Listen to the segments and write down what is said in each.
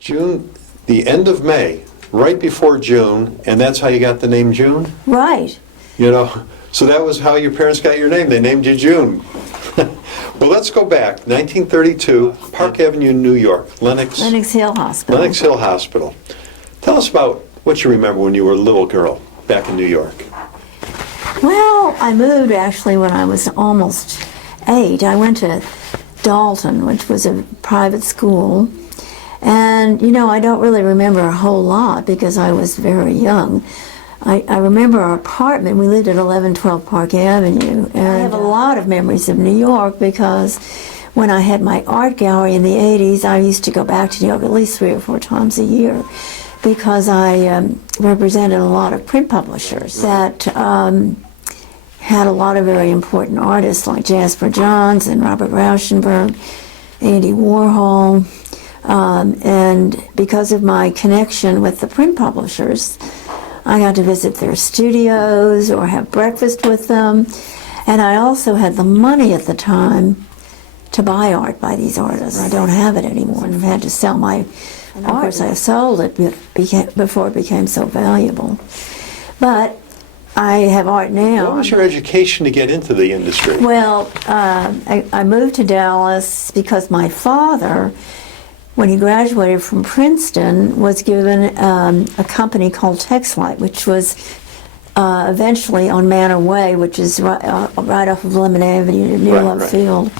June, the end of May, right before June, and that's how you got the name June? Right. You know, so that was how your parents got your name. They named you June. Well, let's go back. 1932, Park Avenue, New York, Lenox Hill Hospital. Lenox Hill Hospital. Tell us about what you remember when you were a little girl back in New York. Well, I moved actually when I was almost 8. I went to Dalton, which was a private school. And, you know, I don't really remember a whole lot because I was very young. I remember our apartment. We lived at 1112 Park Avenue. And I have a lot of memories of New York because when I had my art gallery in the 80s, I used to go back to New York at least 3 or 4 times a year because I represented a lot of print publishers that had a lot of very important artists like Jasper Johns and Robert Rauschenberg, Andy Warhol. And because of my connection with the print publishers, I got to visit their studios or have breakfast with them. And I also had the money at the time to buy art by these artists. I don't have it anymore and I've had to sell my art. Of course, I sold it before it became so valuable. But I have art now. What was your education to get into the industry? Well, I moved to Dallas because my father, when he graduated from Princeton, was given a company called Texlite, which was eventually on Manor Way, which is right off of Lemon Avenue near Love Field.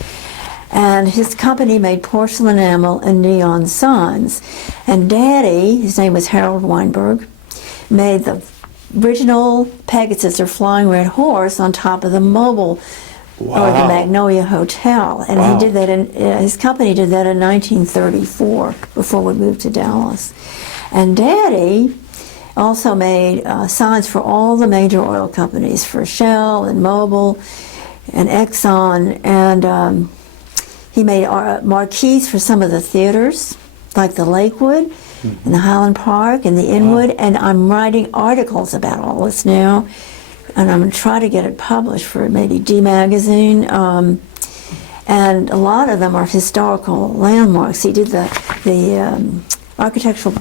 And his company made porcelain enamel and neon signs. And Daddy, his name was Harold Weinberg, made the original Pegasus or Flying Red Horse on top of the Mobile or the Magnolia Hotel. And he did that his company did that in 1934 before we moved to Dallas. And Daddy also made signs for all the major oil companies, for Shell and Mobil and Exxon, and he made marquees for some of the theaters, like the Lakewood and the Highland Park and the Inwood, and I'm writing articles about all this now, and I'm going to try to get it published for maybe D Magazine, and a lot of them are historical landmarks. He did the architectural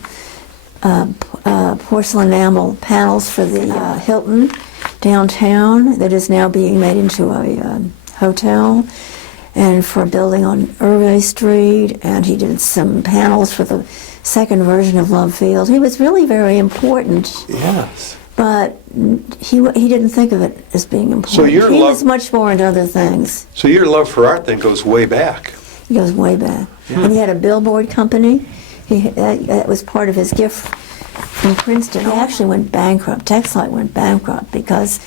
porcelain enamel panels for the Hilton downtown that is now being made into a hotel, and for a building on Irving Street, and he did some panels for the second version of Love Field. He was really very important. Yes. But he didn't think of it as being important. So he was much more into other things. So your love for art then goes way back. It goes way back. Yeah. And he had a billboard company. That was part of his gift from Princeton. He actually went bankrupt. Texlite went bankrupt because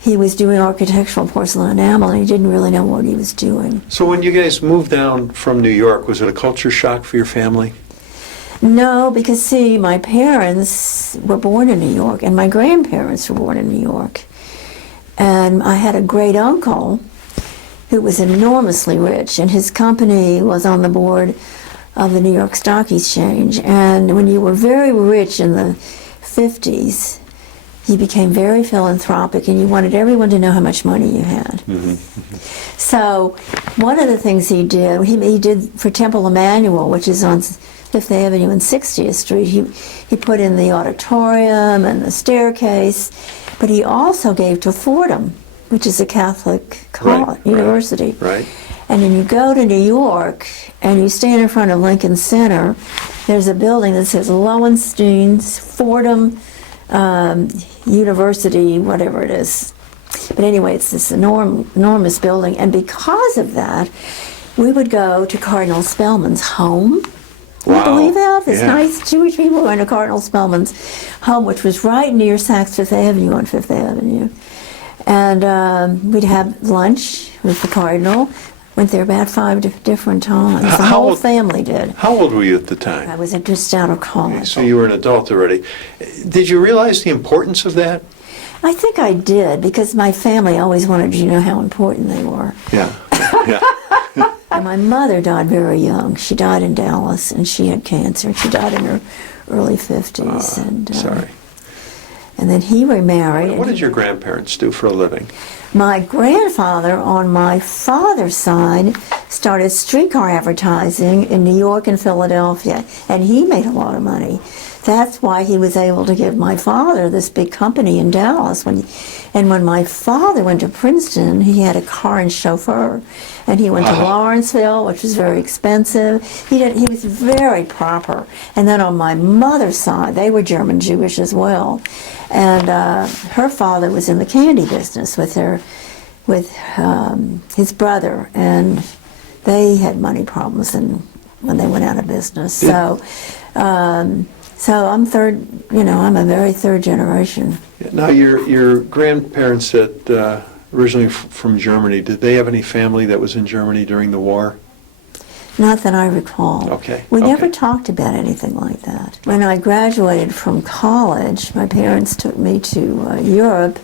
he was doing architectural porcelain enamel and he didn't really know what he was doing. So when you guys moved down from New York, was it a culture shock for your family? No, because see, my parents were born in New York and my grandparents were born in New York. And I had a great uncle who was enormously rich, and his company was on the board of the New York Stock Exchange. And when you were very rich in the 50s, you became very philanthropic and you wanted everyone to know how much money you had. So one of the things he did for Temple Emmanuel, which is on Fifth Avenue and 60th Street, he put in the auditorium and the staircase, but he also gave to Fordham, which is a Catholic university. Right. And when you go to New York and you stand in front of Lincoln Center, there's a building that says Lowenstein's Fordham University, whatever it is. But anyway, it's this enormous building, and because of that, we would go to Cardinal Spellman's home. Can you believe that? This nice Jewish people were in Cardinal Spellman's home, which was right near Saks Fifth Avenue on Fifth Avenue. And we'd have lunch with the Cardinal. Went there about 5 different times. The whole family did. How old were you at the time? I was just out of college. Okay, so you were an adult already. Did you realize the importance of that? I think I did, because my family always wanted you to know how important they were. Yeah. And my mother died very young. She died in Dallas, and she had cancer. She died in her early 50s. Sorry. And then he remarried. What did your grandparents do for a living? My grandfather on my father's side started streetcar advertising in New York and Philadelphia, and he made a lot of money. That's why he was able to give my father this big company in Dallas. And when my father went to Princeton, he had a car and chauffeur, and he went to Lawrenceville, which was very expensive. He was very proper. And then on my mother's side, they were German Jewish as well, and her father was in the candy business with his brother, and they had money problems when they went out of business. So I'm third, I'm a very third generation. Now, your grandparents that originally from Germany, did they have any family that was in Germany during the war? Not that I recall. Okay. We never talked about anything like that. When I graduated from college, my parents took me to Europe,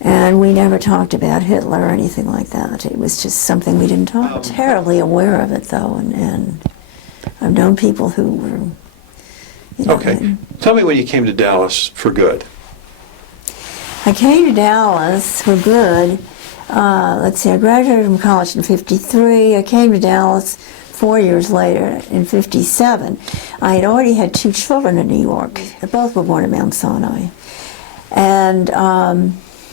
and we never talked about Hitler or anything like that. It was just something we didn't talk about. Terribly aware of it, though, and I've known people who were... Okay. Tell me when you came to Dallas for good. I came to Dallas for good. Let's see, I graduated from college in '53. I came to Dallas 4 years later in '57. I had already had 2 children in New York. Both were born at Mount Sinai. And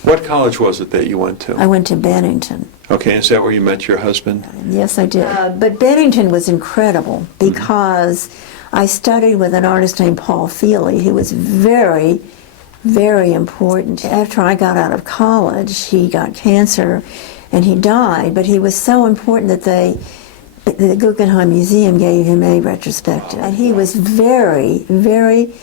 what college was it that you went to? I went to Bennington. Okay, is that where you met your husband? Yes, I did. But Bennington was incredible because I studied with an artist named Paul Feely, who was very, very important. After I got out of college, he got cancer and he died, but he was so important that the Guggenheim Museum gave him a retrospective. And he was very, very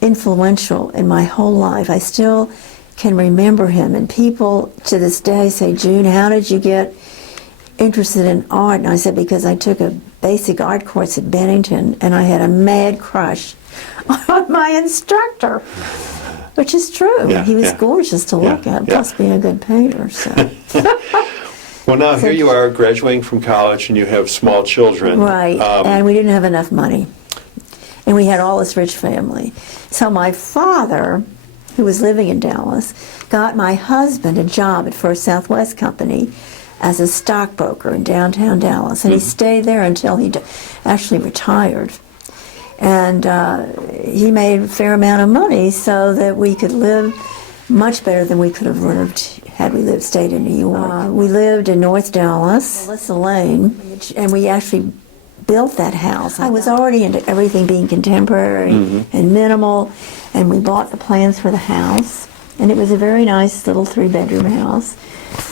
influential in my whole life. I still can remember him, and people to this day say, "June, how did you get interested in art?" And I said, because I took a basic art course at Bennington, and I had a mad crush on my instructor, which is true. Yeah, he was gorgeous to look at, plus being a good painter. So. Well, now here you are graduating from college, and you have small children. Right, and we didn't have enough money. And we had all this rich family. So my father, who was living in Dallas, got my husband a job at First Southwest Company as a stockbroker in downtown Dallas, and he stayed there until he actually retired. And he made a fair amount of money so that we could live much better than we could have lived had we stayed in New York. We lived in North Dallas, Melissa Lane, and we actually built that house. I was already into everything being contemporary and minimal, and we bought the plans for the house, and it was a very nice little 3-bedroom house.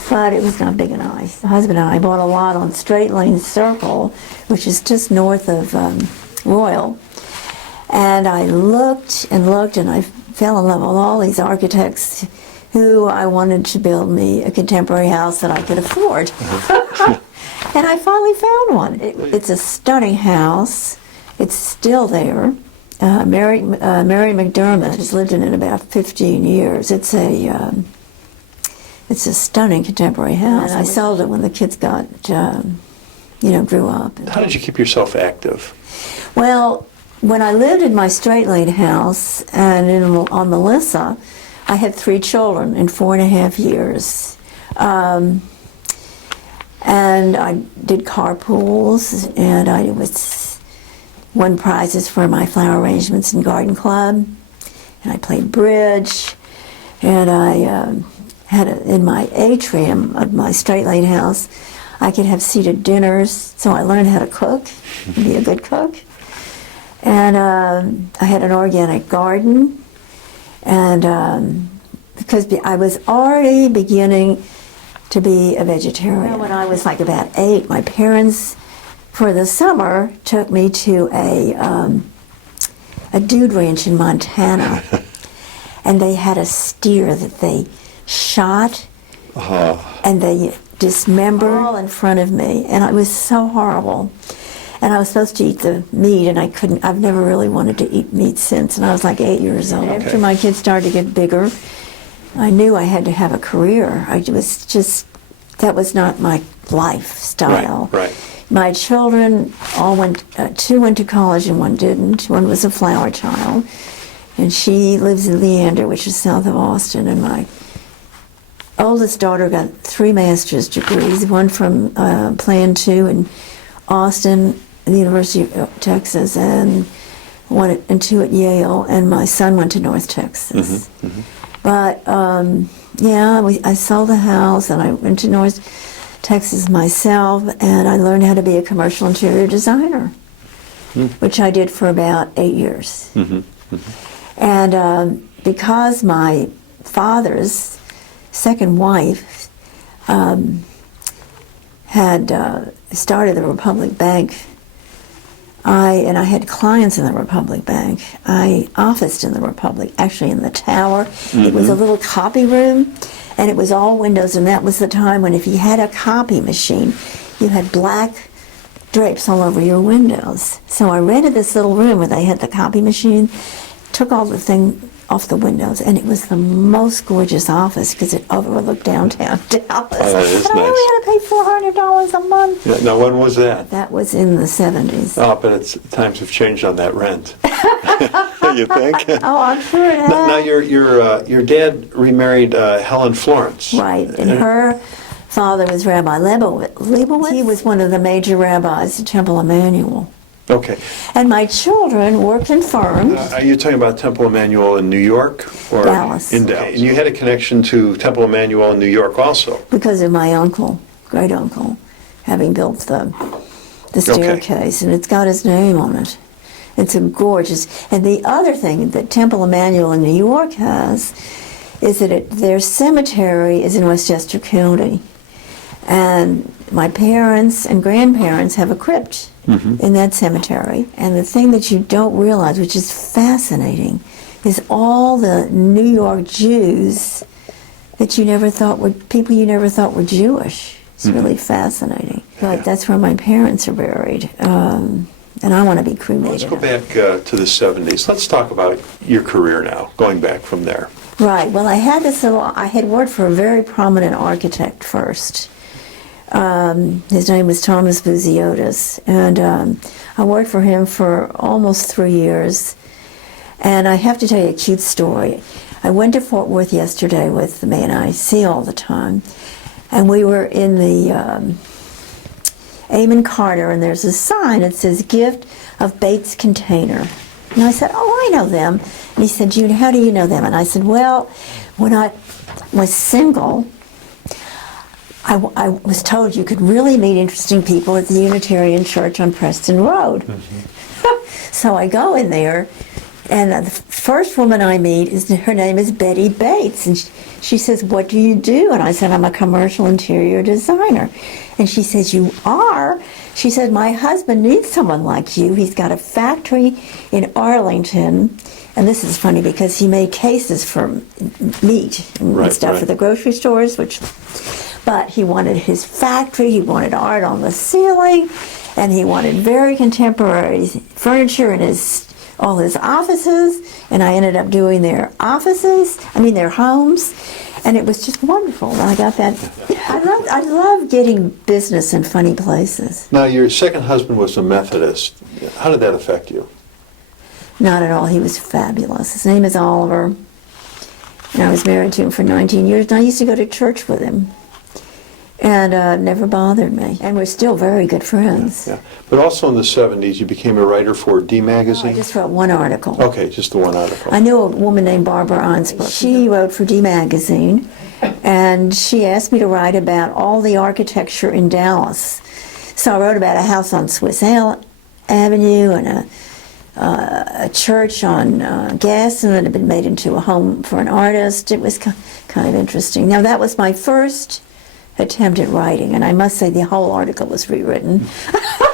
But it was not big enough. My husband and I bought a lot on Straight Lane Circle, which is just north of Royal. And I looked and looked, and I fell in love with all these architects who I wanted to build me a contemporary house that I could afford. And I finally found one. It's a stunning house. It's still there. Mary McDermott has lived in it about 15 years. It's a stunning contemporary house. And I sold it when the kids got, grew up. How did you keep yourself active? Well, when I lived in my Straight Lane house and on Melissa, I had 3 children in 4.5 years. And I did carpools, and I won prizes for my flower arrangements and garden club, and I played bridge, and I had in my atrium of my Straight Lane house, I could have seated dinners, so I learned how to cook, be a good cook. And I had an organic garden, and because I was already beginning to be a vegetarian. When I was like about 8, my parents, for the summer, took me to a dude ranch in Montana, and they had a steer that they shot, and they dismembered all in front of me, and it was so horrible. And I was supposed to eat the meat, and I couldn't. I've never really wanted to eat meat since, and I was like 8 years old. Okay. After my kids started to get bigger, I knew I had to have a career. That was not my lifestyle. Right. My children all 2 went to college and 1 didn't. 1 was a flower child, and she lives in Leander, which is south of Austin, and my oldest daughter got 3 master's degrees, one from Plan 2 in Austin, the University of Texas, and 2 at Yale, and my son went to North Texas. But I sold the house, and I went to North Texas myself, and I learned how to be a commercial interior designer, which I did for about 8 years. And because my father's second wife had started the Republic Bank, I had clients in the Republic Bank. I officed in the Republic, actually in the tower. It was a little copy room, and it was all windows, and that was the time when if you had a copy machine, you had black drapes all over your windows. So I rented this little room where they had the copy machine, took all the thing off the windows, and it was the most gorgeous office because it overlooked downtown Dallas. Oh, that is and I only had to pay $400 a month. Yeah, now, when was that? That was in the 70s. Oh, but times have changed on that rent. You think? Oh, I'm sure it has. Now, your dad remarried Helen Florence. Right, and her father was Rabbi Leibowitz. He was one of the major rabbis at Temple Emmanuel. Okay. And my children were confirmed. Are you talking about Temple Emmanuel in New York? Or Dallas. In Dallas. And you had a connection to Temple Emmanuel in New York also? Because of my uncle, great uncle, having built the staircase, and it's got his name on it. It's a gorgeous. And the other thing that Temple Emmanuel in New York has is that their cemetery is in Westchester County. And my parents and grandparents have a crypt in that cemetery. And the thing that you don't realize, which is fascinating, is all the New York Jews that you never thought were people you never thought were Jewish. It's really fascinating. But that's where my parents are buried. And I want to be cremated. Let's go back to the 70s. Let's talk about your career now, going back from there. Right. Well, I had worked for a very prominent architect first. His name was Thomas Buziotis, and I worked for him for almost 3 years. And I have to tell you a cute story. I went to Fort Worth yesterday with the man I see all the time, and we were in the Amon Carter, and there's a sign that says "Gift of Bates Container." And I said, "Oh, I know them." And he said, "June, how do you know them?" And I said, "Well, when I was single, I was told you could really meet interesting people at the Unitarian Church on Preston Road." So I go in there, and the first woman I meet, her name is Betty Bates, and she says, "What do you do?" And I said, "I'm a commercial interior designer." And she says, "You are?" She said, "My husband needs someone like you. He's got a factory in Arlington." And this is funny because he made cases for meat and stuff for the grocery stores, but he wanted his factory, he wanted art on the ceiling, and he wanted very contemporary furniture in all his offices, and I ended up doing their homes, and it was just wonderful. And I got that. I love getting business in funny places. Now, your second husband was a Methodist. How did that affect you? Not at all. He was fabulous. His name is Oliver, and I was married to him for 19 years, and I used to go to church with him. And never bothered me. And we're still very good friends. Yeah. But also in the 70s, you became a writer for D Magazine? I just wrote one article. Okay, just the one article. I knew a woman named Barbara Onsbrook. She wrote for D Magazine, and she asked me to write about all the architecture in Dallas. So I wrote about a house on Swiss Avenue and a church on Gaston that had been made into a home for an artist. It was kind of interesting. Now, that was my first attempt at writing, and I must say the whole article was rewritten.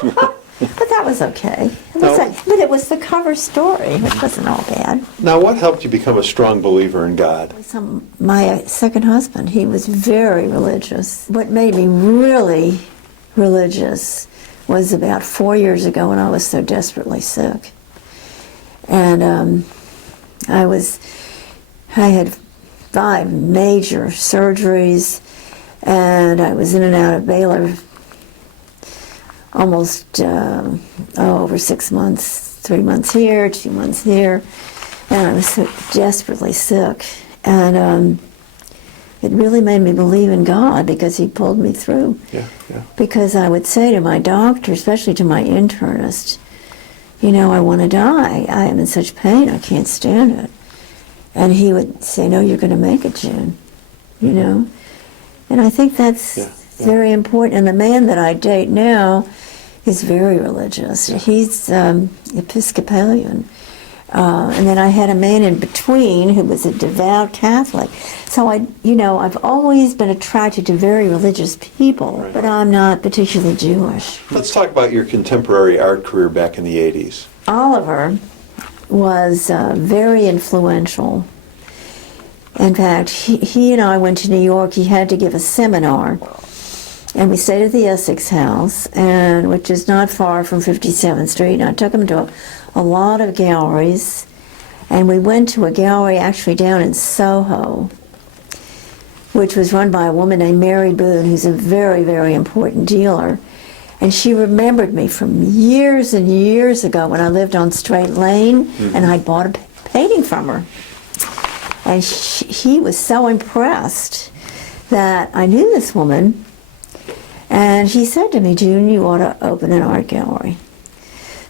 But that was okay. But it was the cover story, which wasn't all bad. Now, what helped you become a strong believer in God? My second husband, he was very religious. What made me really religious was about 4 years ago when I was so desperately sick. And I had 5 major surgeries, and I was in and out of Baylor almost over 6 months, 3 months here, 2 months here. and I was so desperately sick. And it really made me believe in God because he pulled me through. Yeah, yeah. Because I would say to my doctor, especially to my internist, you know, I want to die. I am in such pain, I can't stand it. And he would say, no, you're going to make it, June, you know. And I think that's very important. And the man that I date now is very religious. He's Episcopalian. And then I had a man in between who was a devout Catholic. So I've always been attracted to very religious people, but I'm not particularly Jewish. Let's talk about your contemporary art career back in the 80s. Oliver was very influential. In fact, he and I went to New York. He had to give a seminar, and we stayed at the Essex House, which is not far from 57th Street. And I took him to a lot of galleries, and we went to a gallery actually down in Soho, which was run by a woman named Mary Boone, who's a very, very important dealer. And she remembered me from years and years ago when I lived on Straight Lane, and I bought a painting from her. And he was so impressed that I knew this woman, and he said to me, June, you ought to open an art gallery.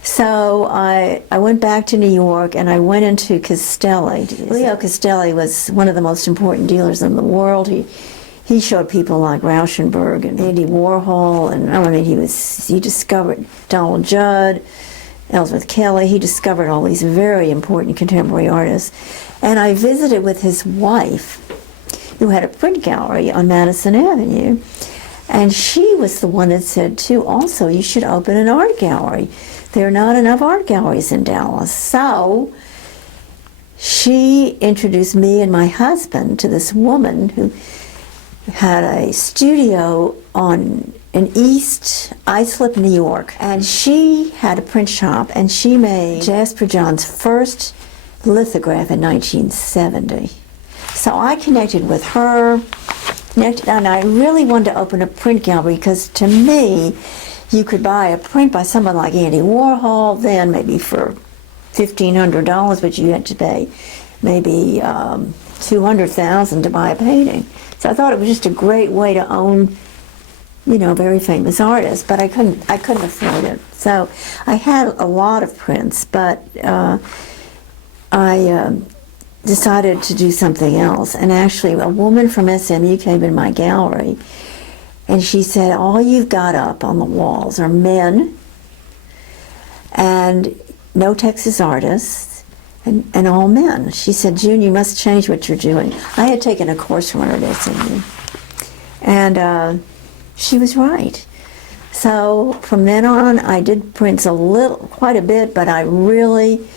So I went back to New York, and I went into Castelli. Leo Castelli was one of the most important dealers in the world. He showed people like Rauschenberg and Andy Warhol, and he discovered Donald Judd, Ellsworth Kelly. He discovered all these very important contemporary artists. And I visited with his wife, who had a print gallery on Madison Avenue. And she was the one that said, too, also, you should open an art gallery. There are not enough art galleries in Dallas. So she introduced me and my husband to this woman who had a studio in East Islip, New York. And she had a print shop, and she made Jasper John's first lithograph in 1970. So I connected with her, and I really wanted to open a print gallery because to me, you could buy a print by someone like Andy Warhol then maybe for $1,500, but you had to pay maybe $200,000 to buy a painting. So I thought it was just a great way to own, very famous artists, but I couldn't afford it. So I had a lot of prints, but I decided to do something else. And actually, a woman from SMU came in my gallery, and she said, all you've got up on the walls are men and no Texas artists and all men. She said, June, you must change what you're doing. I had taken a course from her at SMU. And she was right. So from then on, I did prints quite a bit, but I really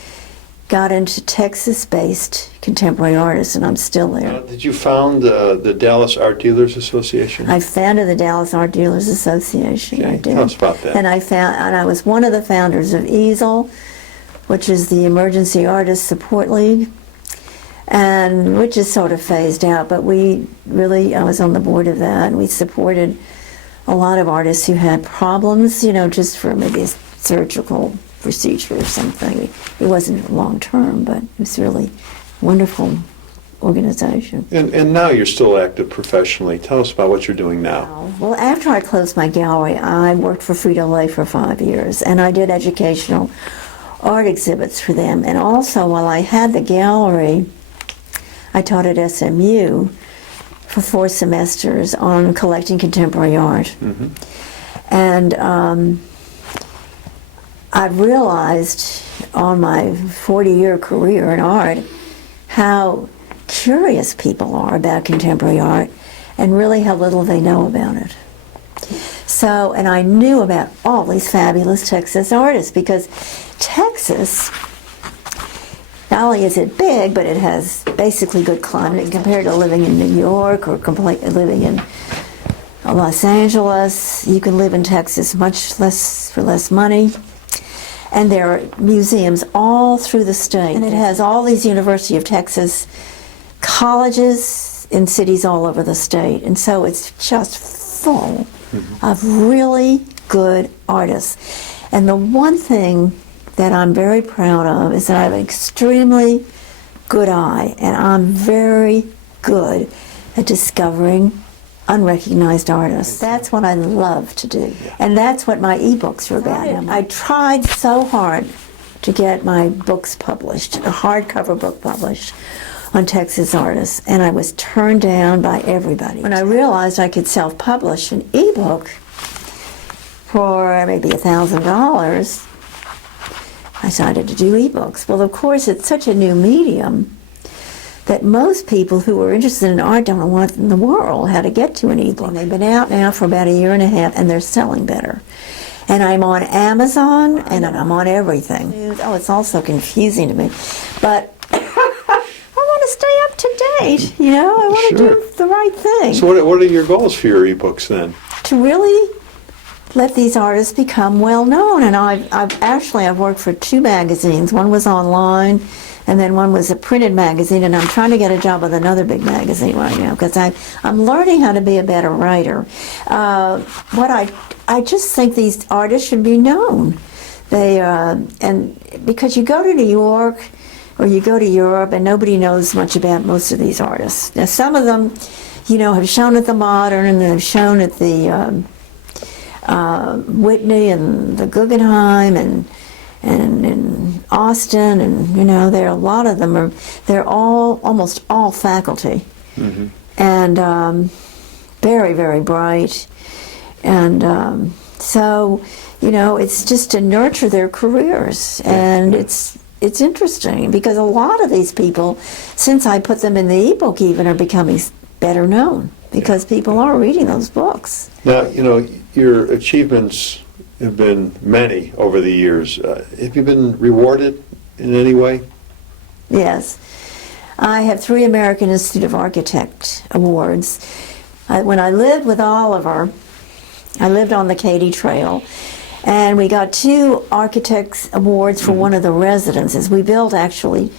got into Texas-based contemporary artists, and I'm still there. Did you found the Dallas Art Dealers Association? I founded the Dallas Art Dealers Association. Okay. I did. Tell us about that. And I was one of the founders of EASL, which is the Emergency Artist Support League, and which is sort of phased out. But I was on the board of that, and we supported a lot of artists who had problems, just for maybe a surgical procedure or something. It wasn't long term, but it was really wonderful organization. And now you're still active professionally. Tell us about what you're doing now. Well, after I closed my gallery, I worked for Frito-Lay for 5 years, and I did educational art exhibits for them. And also, while I had the gallery, I taught at SMU for 4 semesters on collecting contemporary art. Mm-hmm. And I realized on my 40-year career in art how curious people are about contemporary art and really how little they know about it. So, and I knew about all these fabulous Texas artists because Texas, not only is it big, but it has basically good climate compared to living in New York or living in Los Angeles. You can live in Texas much less for less money. And there are museums all through the state. And it has all these University of Texas colleges in cities all over the state. And so it's just full of really good artists. And the one thing that I'm very proud of is that I have an extremely good eye, and I'm very good at discovering unrecognized artists. That's what I love to do, and that's what my ebooks are about. I tried so hard to get my books published, a hardcover book published on Texas artists, and I was turned down by everybody. When I realized I could self-publish an ebook for maybe $1,000, I decided to do ebooks. Well, of course, it's such a new medium that most people who are interested in art don't know what in the world how to get to an ebook. They've been out now for about 1.5 years, and they're selling better. And I'm on Amazon, and I'm on everything. Oh, it's all so confusing to me. But I want to stay up to date, you know? I want to do the right thing. So what are your goals for your ebooks then? To really let these artists become well known. And I've worked for 2 magazines. One was online, and then one was a printed magazine, and I'm trying to get a job with another big magazine right now because I'm learning how to be a better writer. I just think these artists should be known. And because you go to New York or you go to Europe and nobody knows much about most of these artists. Now some of them, you know, have shown at the Modern and have shown at the Whitney and the Guggenheim and in Austin, and you know, there are a lot of them they're almost all faculty, and very, very bright, and so you know, it's just to nurture their careers, and it's interesting because a lot of these people, since I put them in the ebook, even are becoming better known because people are reading those books. Now, you know, your achievements have been many over the years. Have you been rewarded in any way? Yes. I have 3 American Institute of Architect awards. When I lived with Oliver, I lived on the Katy Trail, and we got 2 architects awards for one of the residences. We built actually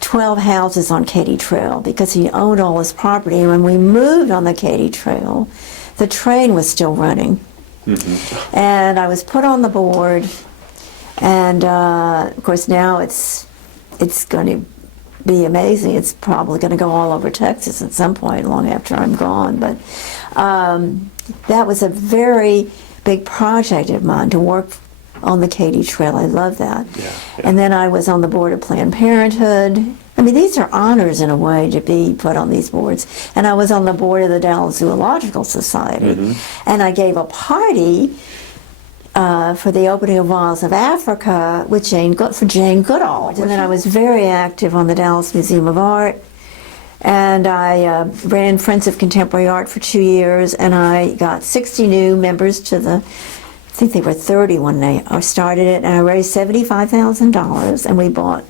12 houses on Katy Trail because he owned all his property, and when we moved on the Katy Trail, the train was still running. And I was put on the board, and of course now it's going to be amazing. It's probably going to go all over Texas at some point long after I'm gone, but that was a very big project of mine to work on the Katy Trail. I love that. And then I was on the board of Planned Parenthood. I mean, these are honors in a way to be put on these boards. And I was on the board of the Dallas Zoological Society. And I gave a party for the opening of Wilds of Africa with for Jane Goodall. And then I was very active on the Dallas Museum of Art. And I ran Friends of Contemporary Art for 2 years, and I got 60 new members to I think they were 30 when I started it, and I raised $75,000, and we bought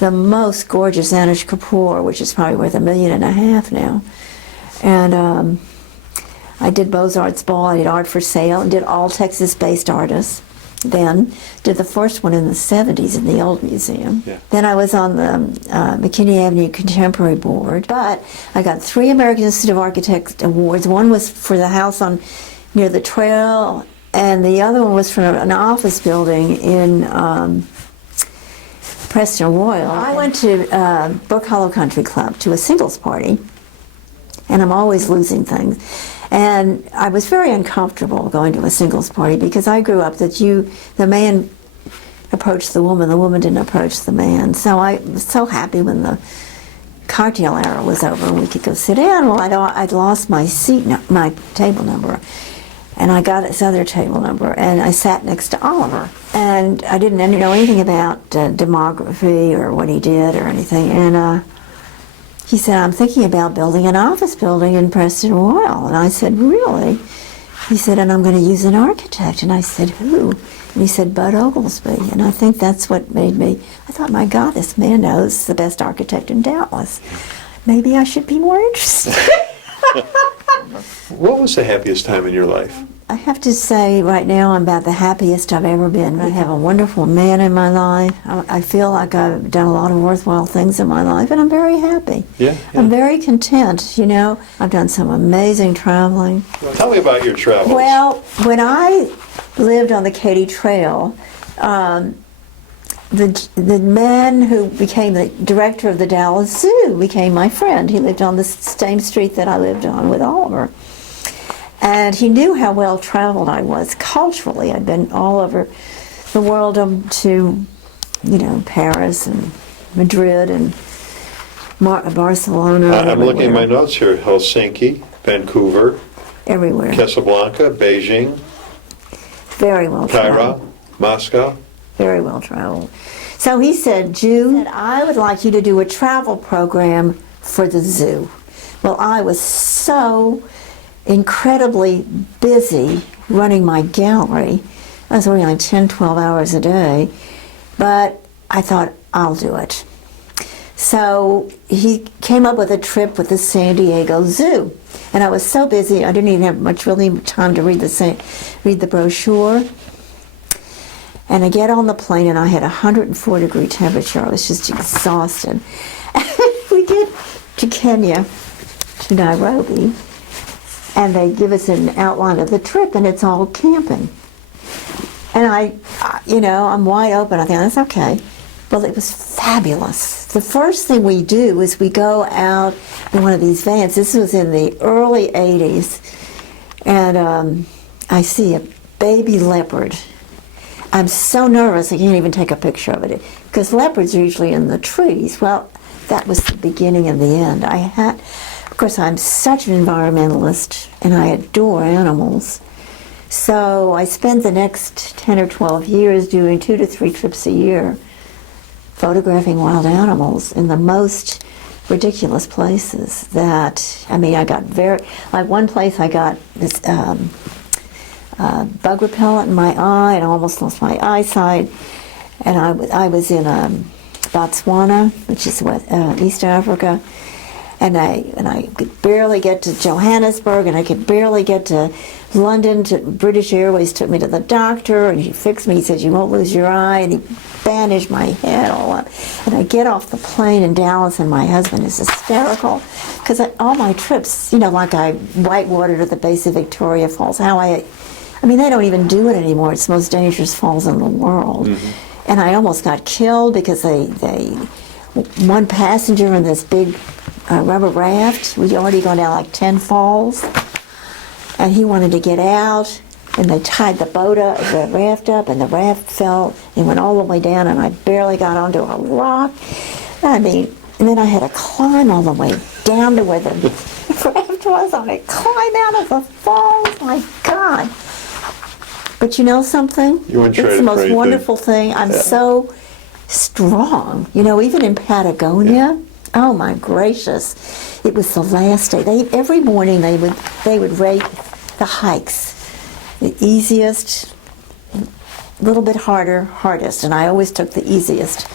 the most gorgeous Anish Kapoor, which is probably worth $1.5 million now. And I did Beaux-Arts Ball, I did Art for Sale, and did all Texas-based artists. Then did the first one in the 70s in the old museum. Then I was on the McKinney Avenue Contemporary Board. But I got 3 American Institute of Architects awards. One was for the house near the trail, and the other one was for an office building in Preston Royal. I went to Brook Hollow Country Club to a singles party, and I'm always losing things. And I was very uncomfortable going to a singles party because I grew up that the man approached the woman didn't approach the man. So I was so happy when the cocktail hour was over and we could go sit down. Well, I'd lost my my table number, and I got this other table number, and I sat next to Oliver. And I didn't know anything about demography or what he did or anything. And he said, I'm thinking about building an office building in Preston Royal. And I said, really? He said, and I'm going to use an architect. And I said, who? And he said, Bud Oglesby. And I think that's what made me, I thought, my God, this man knows the best architect in Dallas. Maybe I should be more interested. What was the happiest time in your life? I have to say right now I'm about the happiest I've ever been. I have a wonderful man in my life. I feel like I've done a lot of worthwhile things in my life, and I'm very happy. I'm very content, you know. I've done some amazing traveling. Tell me about your travels. Well, when I lived on the Katy Trail, the man who became the director of the Dallas Zoo became my friend. He lived on the same street that I lived on with Oliver. And he knew how well traveled I was culturally. I'd been all over the world to, Paris and Madrid and Barcelona. I'm looking at my notes here. Helsinki, Vancouver, everywhere. Casablanca, Beijing, Very well traveled. Cairo, Moscow. Very well traveled. So he said, June, I would like you to do a travel program for the zoo. Well, I was so incredibly busy running my gallery. I was working like 10, 12 hours a day. But I thought, I'll do it. So he came up with a trip with the San Diego Zoo. And I was so busy, I didn't even have really time to read the brochure. And I get on the plane and I had 104-degree temperature. I was just exhausted. We get to Kenya, to Nairobi, and they give us an outline of the trip, and it's all camping. And I'm wide open. I think, that's okay. Well, it was fabulous. The first thing we do is we go out in one of these vans. This was in the early 80s. And I see a baby leopard. I'm so nervous I can't even take a picture of it, because leopards are usually in the trees. Well, that was the beginning and the end. Of course, I'm such an environmentalist, and I adore animals. So I spent the next 10 or 12 years doing 2 to 3 trips a year, photographing wild animals in the most ridiculous places I got one place I got this bug repellent in my eye, and I almost lost my eyesight. And I was in Botswana, which is East Africa, and I could barely get to Johannesburg, and I could barely get to London. British Airways took me to the doctor, and he fixed me. He said, "You won't lose your eye," and he bandaged my head all up. And I get off the plane in Dallas, and my husband is hysterical, because all my trips, like I whitewatered at the base of Victoria Falls, they don't even do it anymore. It's the most dangerous falls in the world. Mm-hmm. And I almost got killed because one passenger in this big rubber raft, we'd already gone down like 10 falls, and he wanted to get out, and they tied the raft up, and the raft fell and went all the way down, and I barely got onto a rock. And then I had to climb all the way down to where the raft was. I had to climb out of the falls. My God. But you know something? It's the most wonderful thing. I'm so strong. Even in Patagonia, oh my gracious, it was the last day. Every morning they would rate the hikes, the easiest, a little bit harder, hardest, and I always took the easiest.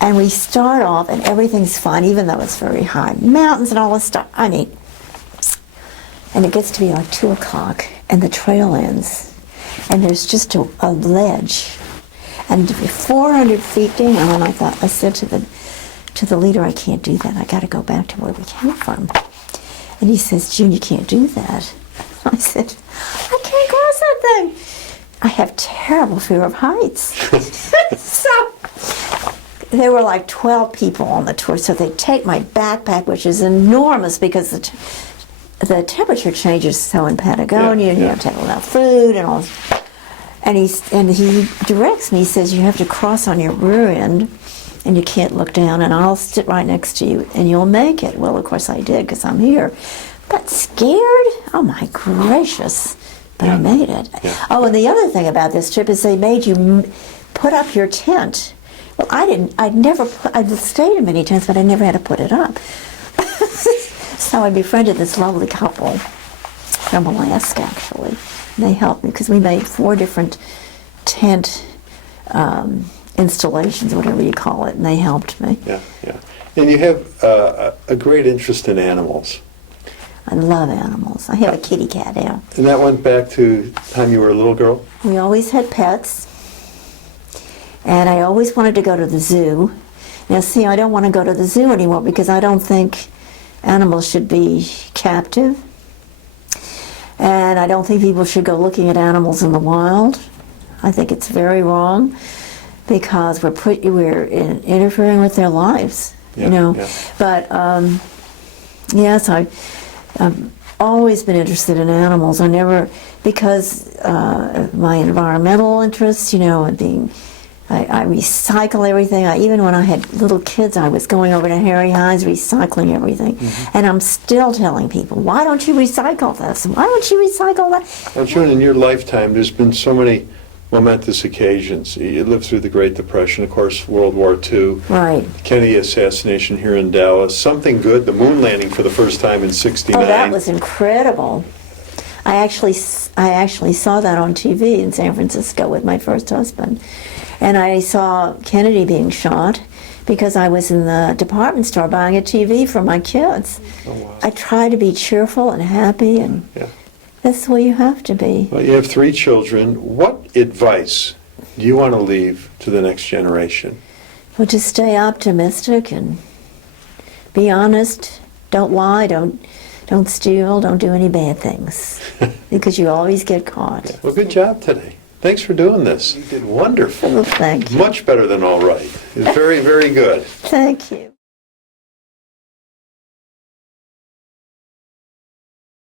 And we start off, and everything's fine, even though it's very high. Mountains and all this stuff. And it gets to be like 2 o'clock, and the trail ends. And there's just a ledge, and 400 feet down. And I said to the leader, "I can't do that. I got to go back to where we came from." And he says, "June, you can't do that." I said, "I can't cross that thing. I have terrible fear of heights." So there were like 12 people on the tour. So they take my backpack, which is enormous because the temperature changes so in Patagonia, and you have to have enough food and all. And he directs me. He says, "You have to cross on your rear end, and you can't look down, and I'll sit right next to you, and you'll make it." Well, of course I did, because I'm here. But scared? Oh my gracious! But I made it. Yeah. Oh, and the other thing about this trip is they made you put up your tent. Well, I'd stayed in many tents, but I never had to put it up. So I befriended this lovely couple from Alaska, actually. And they helped me because we made 4 different tent installations, whatever you call it, and they helped me. Yeah. And you have a great interest in animals. I love animals. I have a kitty cat now. And that went back to the time you were a little girl? We always had pets. And I always wanted to go to the zoo. Now, see, I don't want to go to the zoo anymore because I don't think animals should be captive. And I don't think people should go looking at animals in the wild. I think it's very wrong. because we're interfering with their lives, Yeah, you know. yeah. But yes, I've always been interested in animals. I never, because of my environmental interests, you know, and being, I recycle everything. Even when I had little kids, I was going over to Harry Hines recycling everything. Mm-hmm. And I'm still telling people, why don't you recycle this? Why don't you recycle that? Well, June, in your lifetime, there's been so many momentous occasions. You lived through the Great Depression, of course, World War II, Right. Kennedy assassination here in Dallas, something good, the moon landing for the first time in '69. Oh, that was incredible. I actually saw that on TV in San Francisco with my first husband. And I saw Kennedy being shot because I was in the department store buying a TV for my kids. Oh, wow. I try to be cheerful and happy, and Yeah. that's the way you have to be. Well, you have 3 children. What advice do you want to leave to the next generation? Well, just stay optimistic and be honest. Don't lie. Don't steal. Don't do any bad things because you always get caught. Well, good job today. Thanks for doing this. You did wonderful. Well, thank you. Much better than all right. It's very, very good. Thank you.